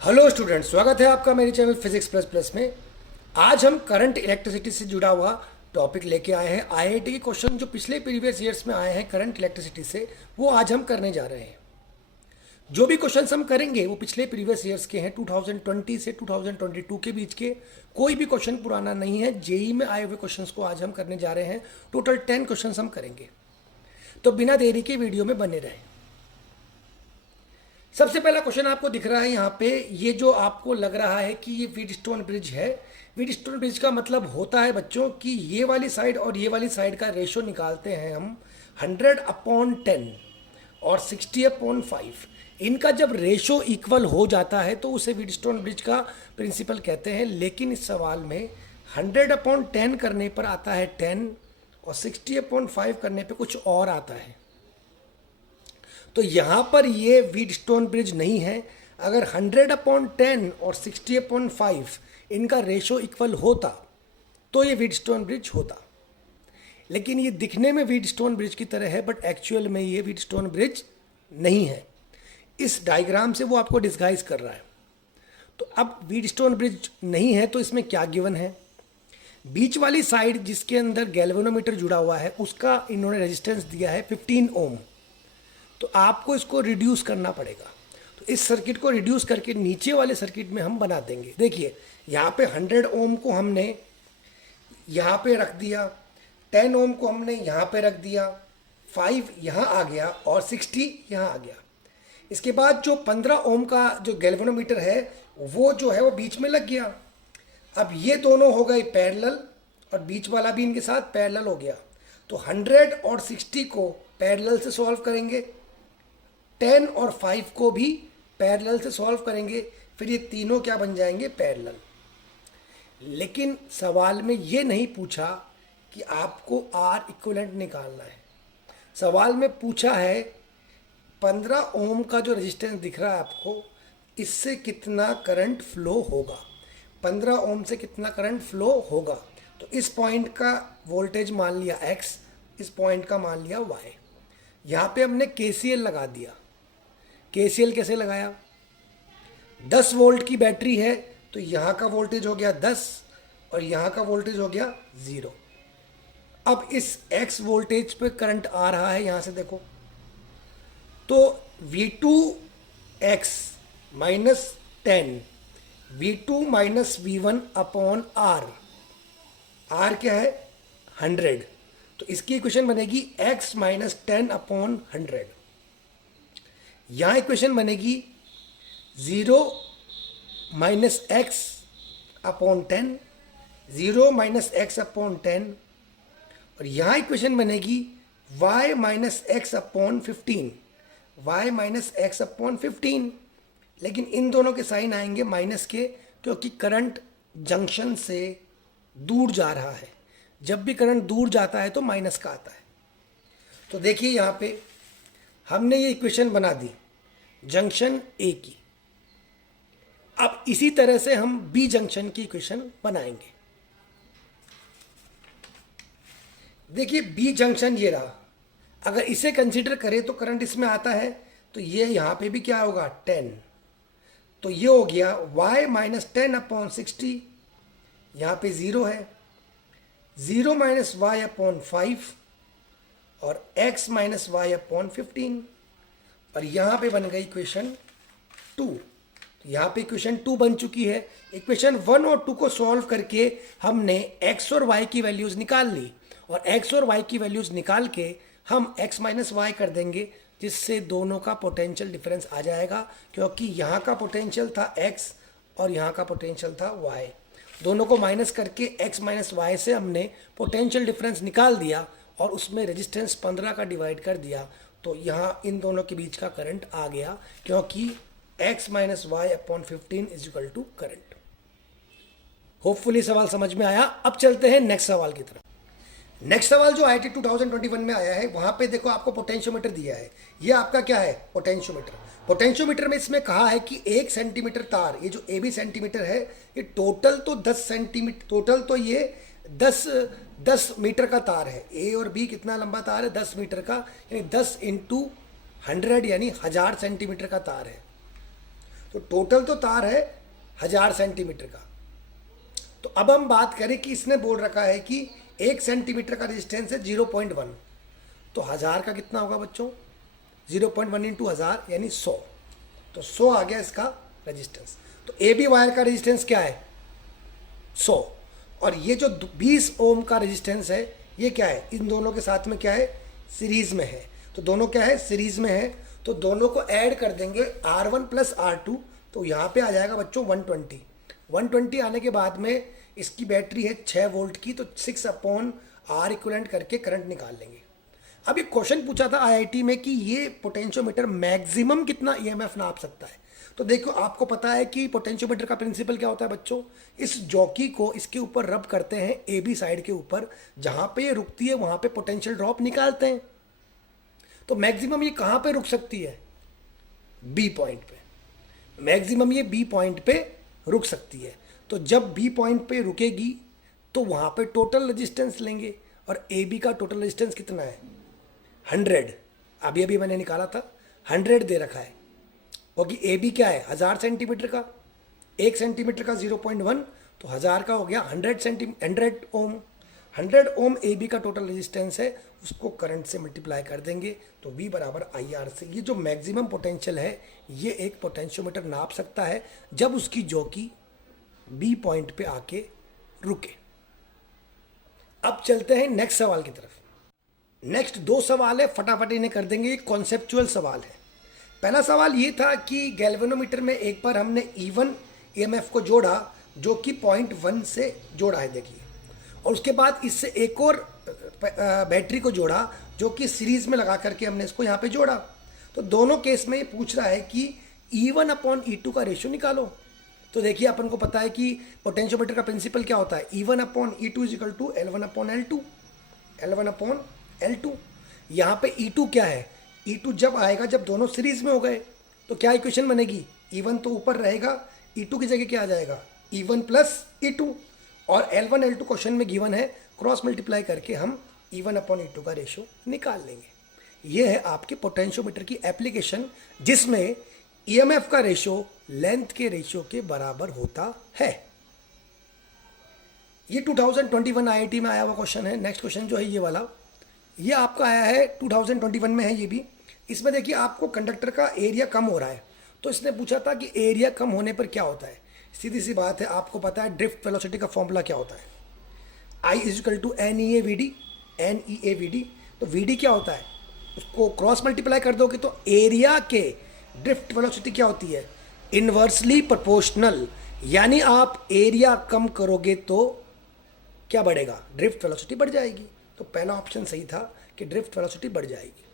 Hello students, स्वागत है आपका मेरे चैनल फिजिक्स प्लस प्लस में। आज हम करंट इलेक्ट्रिसिटी से जुड़ा हुआ टॉपिक लेके आए हैं। आईआईटी के क्वेश्चन जो पिछले प्रीवियस ईयर्स में आए हैं करंट इलेक्ट्रिसिटी से, वो आज हम करने जा रहे हैं। जो भी क्वेश्चन हम करेंगे वो पिछले प्रीवियस ईयर्स के हैं, 2020 से 2022 के बीच के। कोई भी क्वेश्चन पुराना नहीं है। जेई में आए हुए क्वेश्चन को आज हम करने जा रहे हैं। टोटल 10 क्वेश्चन हम करेंगे, तो बिना देरी के वीडियो में बने रहें। सबसे पहला क्वेश्चन आपको दिख रहा है यहाँ पे, ये जो आपको लग रहा है कि ये व्हीटस्टोन ब्रिज है। व्हीटस्टोन ब्रिज का मतलब होता है बच्चों कि ये वाली साइड और ये वाली साइड का रेशो निकालते हैं हम 100/10 और 60/5। इनका जब रेशो इक्वल हो जाता है तो उसे व्हीटस्टोन ब्रिज का प्रिंसिपल कहते हैं। लेकिन इस सवाल में 100/10 करने पर आता है 10 और 60/5 करने पर कुछ और आता है। तो यहाँ पर ये व्हीटस्टोन ब्रिज नहीं है। अगर 100/10 और 60/5 इनका रेशो इक्वल होता तो ये व्हीटस्टोन ब्रिज होता। लेकिन ये दिखने में व्हीटस्टोन ब्रिज की तरह है, बट एक्चुअल में ये व्हीटस्टोन ब्रिज नहीं है। इस डायग्राम से वो आपको डिस्गाइज कर रहा है। तो अब व्हीटस्टोन ब्रिज नहीं है तो इसमें क्या गिवन है? बीच वाली साइड जिसके अंदर गैल्वेनोमीटर जुड़ा हुआ है उसका इन्होंने रेजिस्टेंस दिया है 15 ओम। तो आपको इसको रिड्यूस करना पड़ेगा। तो इस सर्किट को रिड्यूस करके नीचे वाले सर्किट में हम बना देंगे। देखिए यहाँ पे 100 ओम को हमने यहाँ पे रख दिया, 10 ओम को हमने यहाँ पे रख दिया, 5 यहाँ आ गया और 60 यहाँ आ गया। इसके बाद जो 15 ओम का जो गैल्वेनोमीटर है वो जो है वो बीच में लग गया। अब ये दोनों हो गए पैरेलल और बीच वाला भी इनके साथ पैरेलल हो गया। तो 100 और 60 को पैरेलल से सॉल्व करेंगे, 10 और 5 को भी पैरेलल से सॉल्व करेंगे, फिर ये तीनों क्या बन जाएंगे? पैरेलल। लेकिन सवाल में ये नहीं पूछा कि आपको आर इक्विवेलेंट निकालना है। सवाल में पूछा है 15 ओम का जो रेजिस्टेंस दिख रहा है आपको, इससे कितना करंट फ्लो होगा। 15 ओम से कितना करंट फ्लो होगा। तो इस पॉइंट का वोल्टेज मान लिया x, इस पॉइंट का मान लिया y। यहाँ पे हमने KCL लगा दिया। KCL कैसे लगाया? 10 वोल्ट की बैटरी है तो यहाँ का वोल्टेज हो गया 10 और यहाँ का वोल्टेज हो गया 0। अब इस x वोल्टेज पे करंट आ रहा है, यहाँ से देखो, तो V2x minus 10 V2 minus V1/R। R क्या है? 100। तो इसकी इक्वेशन बनेगी x माइनस 10/100। यहाँ इक्वेशन बनेगी 0 माइनस x/10, 0 माइनस x/10। और यहाँ इक्वेशन बनेगी y minus x/15, y minus x/15। लेकिन इन दोनों के साइन आएंगे माइनस के, क्योंकि करंट जंक्शन से दूर जा रहा है। जब भी करंट दूर जाता है तो माइनस का आता है। तो देखिए यहाँ पे हमने ये इक्वेशन बना दी जंक्शन ए की। अब इसी तरह से हम बी जंक्शन की इक्वेशन बनाएंगे। देखिए बी जंक्शन ये रहा। अगर इसे कंसीडर करें तो करंट इसमें आता है, तो ये यहाँ पे भी क्या होगा? 10। तो ये हो गया y माइनस 10/60। यहाँ पे 0 है, 0 माइनस y/5 और x माइनस y/15। और यहाँ पे बन गई इक्वेशन 2। तो यहाँ पे इक्वेशन 2 बन चुकी है। इक्वेशन 1 और 2 को सॉल्व करके हमने x और y की वैल्यूज़ निकाल ली, और x और y की वैल्यूज़ निकाल के हम x माइनस y कर देंगे, जिससे दोनों का पोटेंशियल डिफरेंस आ जाएगा। क्योंकि यहाँ का पोटेंशियल था x और यहाँ का पोटेंशियल था y। दोनों को माइनस करके x माइनस वाई से हमने पोटेंशियल डिफरेंस निकाल दिया और उसमें रेजिस्टेंस 15 का डिवाइड कर दिया। तो यहाँ इन दोनों के बीच का करंट आ गया, क्योंकि x minus y/15 is equal to current. Hopefully सवाल समझ में आया। अब चलते हैं नेक्स्ट सवाल की तरफ। नेक्स्ट सवाल जो IIT 2021 में आया है, वहां पे देखो आपको पोटेंशियोमीटर दिया है। ये आपका क्या है? पोटेंशियोमीटर। पोटेंशियोमीटर में इसमें कहा है कि 1 सेंटीमीटर तार, ये जो AB सेंटीमीटर है, ये टोटल तो 10 सेंटीमीटर, टोटल तो ये 10 मीटर का तार है। A और B कितना लंबा तार है? 10 मीटर का, यानी 10 × 100 यानी 1000 सेंटीमीटर का तार है। तो टोटल तो तार है 1000 सेंटीमीटर का। तो अब हम बात करें कि इसने बोल रखा है कि 1 सेंटीमीटर का रेजिस्टेंस है 0.1, तो 1000 का कितना होगा बच्चों, 0.1 इंटू 1000 यानी 100। तो 100 आ गया इसका रेजिस्टेंस। तो ए बी वायर का रेजिस्टेंस क्या है, 100। और ये जो 20 ओम का रेजिस्टेंस है ये क्या है, इन दोनों के साथ में क्या है, सीरीज में है। तो दोनों क्या है, सीरीज में है। तो दोनों को ऐड कर देंगे R1 प्लस R2, तो यहाँ पे आ जाएगा बच्चों 120। 120 आने के बाद में इसकी बैटरी है 6 वोल्ट की, तो 6 अपॉन R इक्विवेलेंट करके करंट निकाल लेंगे। अब एक क्वेश्चन पूछा था आईआईटी में कि ये पोटेंशियोमीटर मैक्सिमम कितना ईएमएफ नाप सकता है। तो देखो आपको पता है कि पोटेंशियोमीटर का प्रिंसिपल क्या होता है बच्चों, इस जॉकी को इसके ऊपर रब करते हैं ए बी साइड के ऊपर, जहां पे ये रुकती है वहां पे पोटेंशियल ड्रॉप निकालते हैं। तो मैक्सिमम ये कहां पे रुक सकती है, बी पॉइंट पे। मैक्सिमम ये बी पॉइंट पे रुक सकती है। तो जब बी पॉइंट पे रुकेगी तो वहां पे टोटल रेजिस्टेंस लेंगे, और ए बी का टोटल रेजिस्टेंस कितना है, 100। अभी अभी मैंने निकाला था, 100 दे रखा है, क्योंकि ए बी क्या है 1000 सेंटीमीटर का, 1 सेंटीमीटर का 0.1, तो 1000 का हो गया 100 ओम। 100 ओम ए बी का टोटल रेजिस्टेंस है, उसको करंट से मल्टीप्लाई कर देंगे तो V बराबर IR से। ये जो मैक्सिमम पोटेंशियल है ये एक पोटेंशियोमीटर नाप सकता है जब उसकी जॉकी बी पॉइंट पे आके रुके। अब चलते हैं नेक्स्ट सवाल की तरफ। नेक्स्ट 2 सवाल है, फटाफट इन्हें कर देंगे। कॉन्सेप्चुअल सवाल है। पहला सवाल ये था कि गैल्वेनोमीटर में एक बार हमने E1 EMF को जोड़ा जो कि 0.1 से जोड़ा है, देखिए, और उसके बाद इससे एक और बैटरी को जोड़ा जो कि सीरीज में लगा करके हमने इसको यहाँ पे जोड़ा। तो दोनों केस में ये पूछ रहा है कि E1 अपॉन E2 का रेशियो निकालो। तो देखिए अपन को पता है कि पोटेंशियोमीटर का प्रिंसिपल क्या होता है, E1 upon E2 is equal to L1 upon L2, L1 upon L2। यहाँ पे E2 क्या है, E2 जब आएगा जब दोनों सीरीज में हो गए, तो क्या इक्वेशन बनेगी, E1 तो ऊपर रहेगा, E2 की जगह क्या आ जाएगा, E1 प्लस E2, और L1 L2 क्वेश्चन में गिवन है, क्रॉस मल्टीप्लाई करके हम E1 अपॉन E2 का रेशियो निकाल लेंगे। ये है आपके पोटेंशियोमीटर की एप्लीकेशन जिसमें EMF का रेशियो लेंथ के रेशियो के बराबर होता है। ये 2021 आईआईटी में आया हुआ क्वेश्चन है। नेक्स्ट क्वेश्चन जो है ये वाला, ये आपका आया है 2021 में है ये भी। इसमें देखिए आपको कंडक्टर का एरिया कम हो रहा है, तो इसने पूछा था कि एरिया कम होने पर क्या होता है। सीधी सी बात है, आपको पता है ड्रिफ्ट वेलोसिटी का फॉर्मूला क्या होता है, I is equal to NEAVD। तो VD क्या होता है, उसको क्रॉस मल्टीप्लाई कर दोगे तो एरिया के ड्रिफ्ट वेलोसिटी क्या होती है, इन्वर्सली प्रोपोर्शनल। यानी आप एरिया कम करोगे तो क्या बढ़ेगा, ड्रिफ्ट वेलोसिटी बढ़ जाएगी। तो पहला ऑप्शन सही था कि ड्रिफ्ट वेलोसिटी बढ़ जाएगी।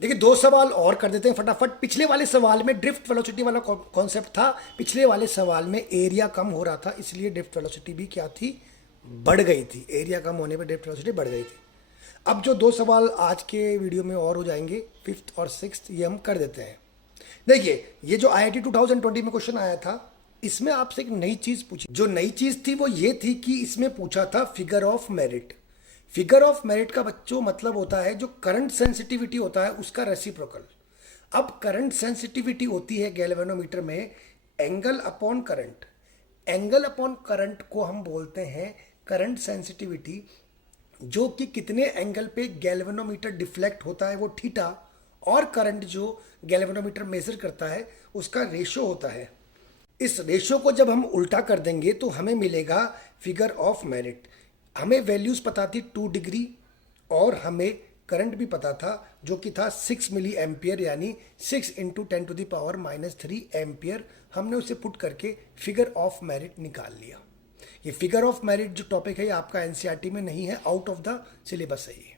देखिए 2 सवाल और कर देते हैं फटाफट। पिछले वाले सवाल में ड्रिफ्ट वेलोसिटी वाला कॉन्सेप्ट था, पिछले वाले सवाल में एरिया कम हो रहा था, इसलिए ड्रिफ्ट वेलोसिटी भी क्या थी, बढ़ गई थी। एरिया कम होने पर ड्रिफ्ट वेलोसिटी बढ़ गई थी। अब जो 2 सवाल आज के वीडियो में और हो जाएंगे, 5th और 6th, ये हम कर देते हैं। देखिए ये जो IIT 2020 में क्वेश्चन आया था, इसमें आपसे एक नई चीज पूछी। जो नई चीज थी वो ये थी कि इसमें पूछा था figure of merit. Figure of merit का बच्चों मतलब होता है जो करंट सेंसिटिविटी होता है उसका रेसिप्रोकल। अब करंट सेंसिटिविटी होती है गैल्वेनोमीटर में angle upon current. Angle upon current को हम बोलते हैं करंट सेंसिटिविटी, जो कि कितने एंगल पे गैल्वेनोमीटर डिफ्लेक्ट होता है वो थीटा, और करंट जो गैल्वेनोमीटर मेजर करता है उसका रेशो होता है। इस रेशो को जब हम उल्टा कर देंगे तो हमें मिलेगा फिगर ऑफ मेरिट। हमें वैल्यूज पता थी 2 डिग्री, और हमें करंट भी पता था जो कि था 6 मिली एम्पियर, यानी 6 इंटू 10⁻³ एम्पियर। हमने उसे पुट करके फिगर ऑफ मेरिट निकाल लिया। ये फिगर ऑफ मेरिट जो टॉपिक है ये आपका एनसीईआरटी में नहीं है, आउट ऑफ द सिलेबस है ये।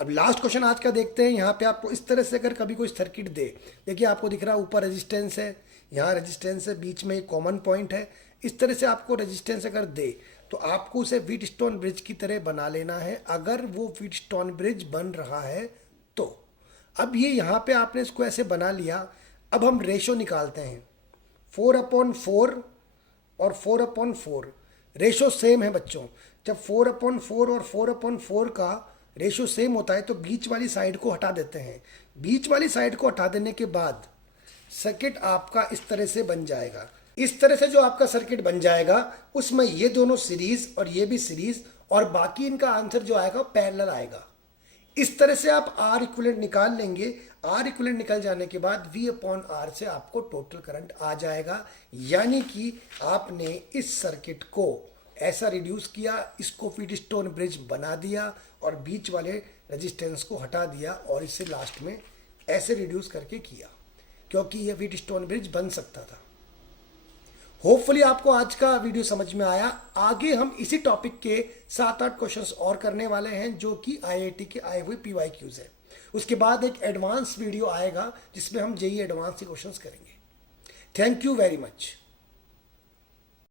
अब लास्ट क्वेश्चन आज का देखते हैं। यहाँ पे आपको इस तरह से अगर कभी कोई सर्किट दे, देखिए आपको दिख रहा है ऊपर रेजिस्टेंस है, यहाँ रेजिस्टेंस है, बीच में एक कॉमन पॉइंट है। इस तरह से आपको रेजिस्टेंस अगर दे तो आपको उसे व्हीटस्टोन ब्रिज की तरह बना लेना है, अगर वो व्हीटस्टोन ब्रिज बन रहा है तो। अब ये यहाँ पे आपने इसको ऐसे बना लिया। अब हम रेशो निकालते हैं, 4/4 और 4/4 रेशो सेम है बच्चों। जब 4/4 और 4/4 का रेशो सेम होता है तो बीच वाली साइड को हटा देते हैं। बीच वाली साइड को हटा देने के बाद सर्किट आपका इस तरह से बन जाएगा। इस तरह से जो आपका सर्किट बन जाएगा उसमें ये दोनों सीरीज और ये भी सीरीज, और बाकी इनका आंसर जो आएगा पैरेलल आएगा। इस तरह से आप आर इक्विवेलेंट निकाल लेंगे। आर इक्विवेलेंट निकल जाने के बाद V अपॉन आर से आपको टोटल करंट आ जाएगा। यानी कि आपने इस सर्किट को ऐसा रिड्यूस किया, इसको व्हीटस्टोन ब्रिज बना दिया और बीच वाले रेजिस्टेंस को हटा दिया और इसे लास्ट में ऐसे रिड्यूस करके किया, क्योंकि यह व्हीटस्टोन ब्रिज बन सकता था। होपफुली आपको आज का वीडियो समझ में आया। आगे हम इसी टॉपिक के 7-8 क्वेश्चंस और करने वाले हैं जो कि IIT के आए हुए PYQs है। उसके बाद एक एडवांस वीडियो आएगा जिसमें हम JEE एडवांस के क्वेश्चंस करेंगे। Thank you very much.